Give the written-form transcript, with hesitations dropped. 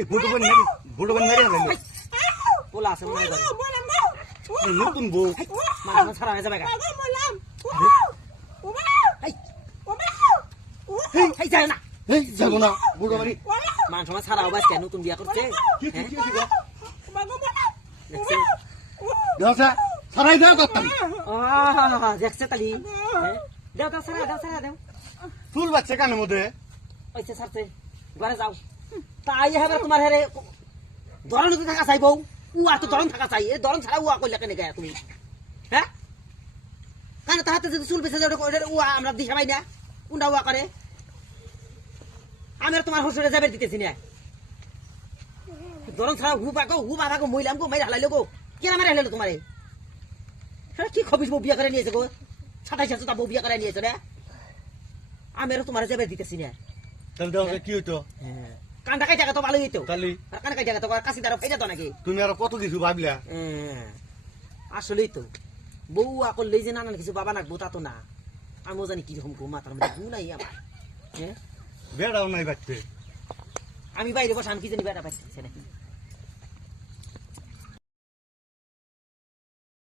এই বুড়ো বান মেরে হলো পোলা আছে মনে হয় এই নতুন বউ মানুষ ছাড়া হয়ে যাবে গা এই যায় না এই যাব না বুড়ো বাড়ি মানুষ আমার ছাড়াও বাস নতুন বিয়া করছে কি গো দেখছ সারাই দাও করতাম দেখছে তালি দেও দেও সারা দেও চুল বাচ্চা কানের মধ্যে ওইসে ছাড়ছে ঘরে যাও তাই হবে তোমার হেরে ধরন থাকা চাই বউ উয়া তো ধরন থাকা চাই এই ধরন ছাড়া উয়া কইলা কেন গায় তুমি হ্যাঁ কেন তাহাতে যদি চুল বেঁচে যাবে উয়া আমরা দিশা পাই না কোনটা উয়া করে আমি আর তোমার শ্বশুরে যাবে দিতেছি না ধরন ছাড়া হু বাগো মইলাম গো মাইরা হালাইলো গো কেন মারা হালাইলো তোমারে কি খবিস বউ বিয়া করে নিয়েছে গো 27 তা বউ বিয়া করে নিয়েছে রে আমি আর তোমার যাবে দিতেছি না তাহলে দাও কি হইতো কান্ডা কাই জায়গা তো ভালোই হইতো তাহলে কান্ডা কাই জায়গা তো কাশি দ্বারা ফাইজা তো নাকি তুমি আর কত কিছু ভাবলা আসলেই তো বউ করলেই যে নানান কিছু বাবা নাকবো তা তো না আমিও জানি কিরকম গো মাথার মধ্যে গু নাই আমার বেড়াও নাই বাচ্চা আমি বাইরে বসে আমি কি জানি বেড়া পাইছে নাকি